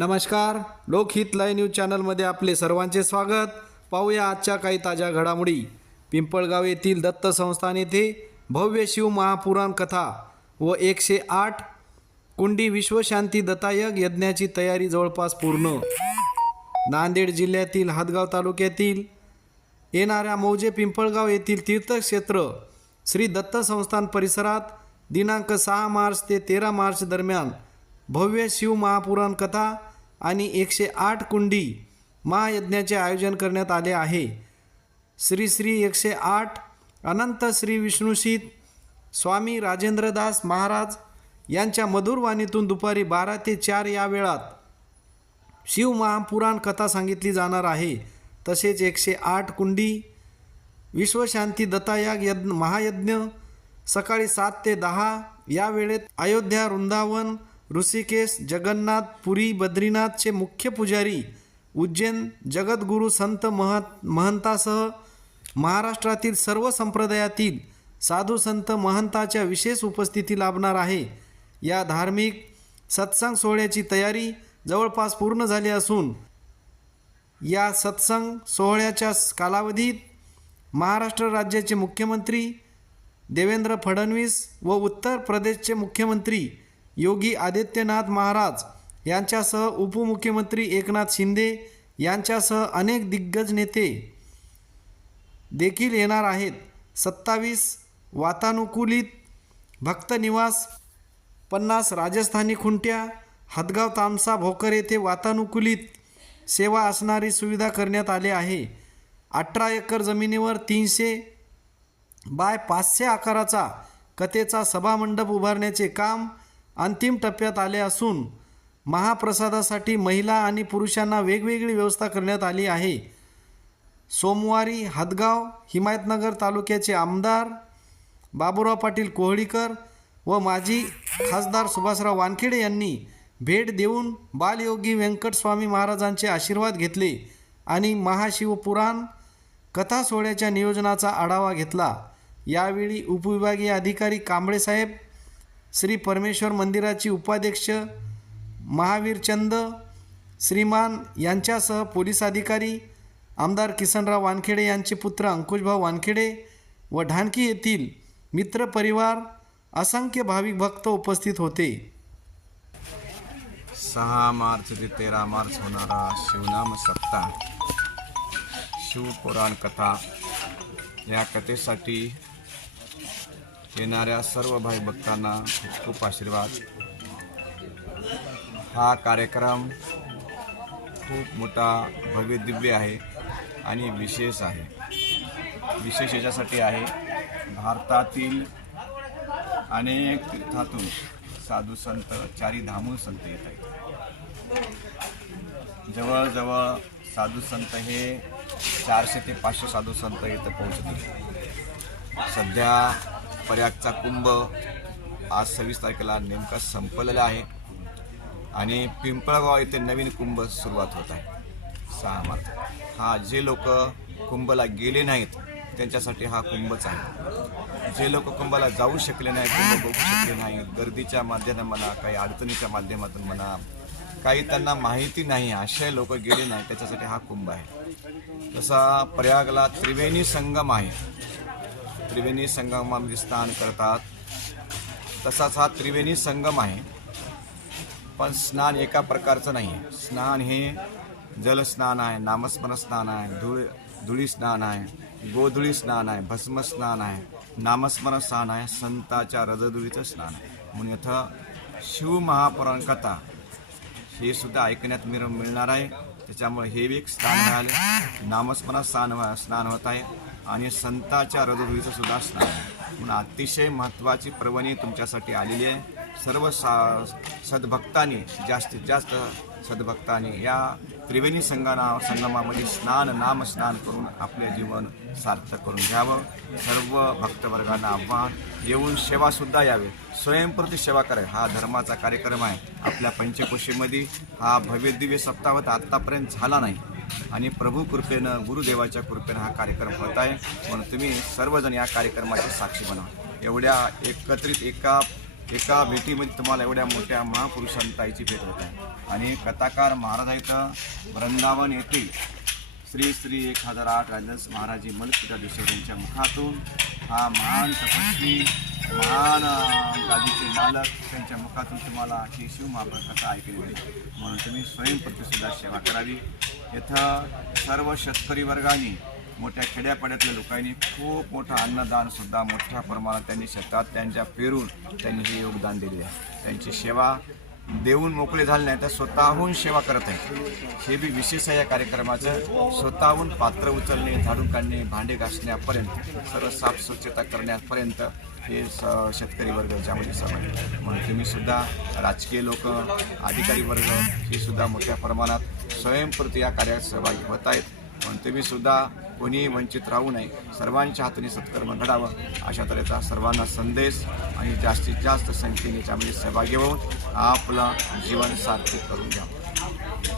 नमस्कार, लोकहित live news चॅनलमध्ये आपले सर्वांचे स्वागत. पाहूया आजच्या काही ताज्या घडामोडी. पिंपळगाव येथील दत्त संस्थान येथे भव्य शिव महापुराण कथा व 108 कुंडी विश्वशांती दत्तायग यज्ञाची तयारी जवळपास पूर्ण. नांदेड जिल्ह्यातील हदगाव तालुक्यातील येणाऱ्या मौजे पिंपळगाव येथील तीर्थक्षेत्र श्री दत्त संस्थान परिसरात दिनांक 6 मार्च ते 13 मार्च दरम्यान भव्य शिव महापुराण कथा आणि 108 कुंडी महायज्ञाचे आयोजन करण्यात आले आहे. श्री 108 अनंत श्री विष्णुशीत स्वामी राजेंद्रदास महाराज यांच्या मधुर वाणीतून दुपारी 12 ते 4 या वेळात शिव महापुराण कथा सांगितली जाणार आहे. तसेच 108 कुंडी विश्वशांती दत्तायग महायज्ञ सकाळी 7 ते 10 या वेळेत अयोध्या, वृंदावन, ऋषिकेश, जगन्नाथ, पुरी, बद्रीनाथचे मुख्य पुजारी, उज्जैन जगद्गुरू संत महंतासह महाराष्ट्रातील सर्व संप्रदायातील साधू संत महंताच्या विशेष उपस्थिती लाभणार आहे. या धार्मिक सत्संग सोहळ्याची तयारी जवळपास पूर्ण झाली असून या सत्संग सोहळ्याच्या कालावधीत महाराष्ट्र राज्याचे मुख्यमंत्री देवेंद्र फडणवीस व उत्तर प्रदेशचे मुख्यमंत्री योगी आदित्यनाथ महाराज यांच्यासह उपमुख्यमंत्री एकनाथ शिंदे यांच्यासह अनेक दिग्गज नेते देखील येणार आहेत. 27 वातानुकूलित भक्त निवास, 50 राजस्थानी खुंट्या, हदगाव तामसा भोकर येथे वातानुकूलित सेवा असणारी सुविधा करण्यात आली आहे. 18 एकर जमिनीवर 300 बाय 500 आकाराचा कथेचा सभामंडप उभारण्याचे काम अंतिम टप्प्यात आले असून महाप्रसादासाठी महिला आणि पुरुषांना वेगवेगळी व्यवस्था करण्यात आली आहे. सोमवारी हदगाव हिमायतनगर तालुक्याचे आमदार बाबूराव पाटील कोहळीकर व माजी खासदार सुभाषराव वानखेडे यांनी भेट देऊन बालयोगी व्यंकटस्वामी महाराजांचे आशीर्वाद घेतले आणि महाशिवपुराण कथा सोहळ्याच्या नियोजनाचा आढावा घेतला. यावेळी उपविभागीय अधिकारी कांबळेसाहेब, श्री परमेश्वर मंदिराची उपाध्यक्ष महावीरचंद श्रीमान यांच्यासह पोलीस अधिकारी, आमदार किसनराव वानखेडे यांचे पुत्र अंकुशभाऊ वानखेडे व ढानकी येथील मित्र परिवार, असंख्य भाविक भक्त उपस्थित होते. 6 मार्च ते 13 मार्च होणारा शिवनाम सप्ताह शिवपुराण कथा या कथेसाठी येणाऱ्या सर्व भाई भक्तांना खूप खूप आशीर्वाद. हा कार्यक्रम खूप मोठा भव्य दिव्य आहे आणि विशेष आहे. विशेष याच्यासाठी आहे, भारतातील अनेक तीर्थातून साधू संत, चारी धामून संत येत आहेत. जवळजवळ साधू संत हे 400 ते 500 साधू संत इथं पोहोचतील. सध्या प्रयागचा कुंभ आज 26 तारखेला नेमका संपलेला आहे आणि पिंपळगाव येथे नवीन कुंभ सुरुवात होत आहे 6 मार्च. हा जे लोक कुंभला गेले नाहीत त्यांच्यासाठी हा कुंभच आहे. जे लोक कुंभाला जाऊ शकले नाही, कुंभ बघू शकले नाहीत, गर्दीच्या माध्यमातून म्हणा, काही अडचणीच्या माध्यमातून म्हणा, काही त्यांना माहिती नाही, असे लोक गेले नाही, त्याच्यासाठी हा कुंभ आहे. तसा प्रयागला त्रिवेणी संगम आहे, त्रिवेणी संगमामध्ये स्नान करतात. तसाच हा त्रिवेणी संगम आहे, पण स्नान एका प्रकारचं नाही आहे. स्नान हे जलस्नान आहे, नामस्मरण स्नान आहे, धुळी स्नान आहे, गोधुळी स्नान आहे, भस्म स्नान आहे, नामस्मरण स्नान आहे, संताच्या रजधुळीचं स्नान आहे. म्हणून इथं शिव महापुराण कथा हे सुद्धा ऐकण्यात मिळणार आहे. त्याच्यामुळे हे एक स्नान मिळाले, नामस्मरण स्नान होत आहे आणि संताच्या रजधुळीचं सुद्धा स्नान आहे. म्हणून अतिशय महत्त्वाची पर्वणी तुमच्यासाठी आलेली आहे. सर्व सद्भक्तांनी, जास्तीत जास्त सद्भक्तांनी या त्रिवेणी संगमामध्ये नामस्नान करून आपले जीवन सार्थक करून घ्यावं. सर्व भक्तवर्गांना आव्हान, येऊन सेवासुद्धा यावे, स्वयंप्रती सेवा करावी. हा धर्माचा कार्यक्रम आहे. आपल्या पंचकोशीमध्ये हा भव्य दिव्य सप्ताह आत्तापर्यंत झाला नाही आणि प्रभू कृपेनं, गुरुदेवाच्या कृपेनं हा कार्यक्रम होत आहे. म्हणून तुम्ही सर्वजण या कार्यक्रमाची साक्षी बना. एवढ्या एकत्रित एका एका भेटीमध्ये तुम्हाला एवढ्या मोठ्या महापुरुषांताईची भेट होत आहे. आणि कथाकार महाराज आहेत वृंदावन येथील श्री श्री 1008 राजहंस महाराजी मलकिदाधीश्वर यांच्या मुखातून हा महान तपस्वी महान गादीचे मालक त्यांच्या मुखातून तुम्हाला ही शिवमहाप्रकथा ऐकली मिळेल. म्हणून तुम्ही स्वयंप्रतिसुद्धा सेवा करावी. इथं सर्व शेतकरी वर्गाने मोठ्या खेड्यापाड्यातल्या लोकांनी खूप मोठं अन्नदानसुद्धा मोठ्या प्रमाणात त्यांनी शेतात त्यांच्या पेरून त्यांनी हे योगदान दिले आहे. त्यांची सेवा देऊन मोकळे झाले नाही तर स्वतःहून सेवा करत आहेत. हे बी विशेष आहे या कार्यक्रमाचं. स्वतःहून पात्र उचलणे, झाडून काढणे, भांडे घासण्यापर्यंत सर्व साफस्वच्छता करण्यापर्यंत हे शेतकरी वर्ग याच्यामध्ये सहभागी. म्हणून तुम्ही सुद्धा राजकीय लोक, अधिकारी वर्ग हे सुद्धा मोठ्या प्रमाणात स्वयंप्रती या कार्यात सहभागी होत आहेत. पण तुम्ही सुद्धा कोणीही वंचित राहू नये, सर्वांच्या हाताने सत्कर्म घडावं अशा तऱ्हेचा सर्वांना संदेश आणि जास्तीत जास्त संख्येने याच्यामध्ये सहभागी होऊन आपलं जीवन सार्थक करून घ्यावं.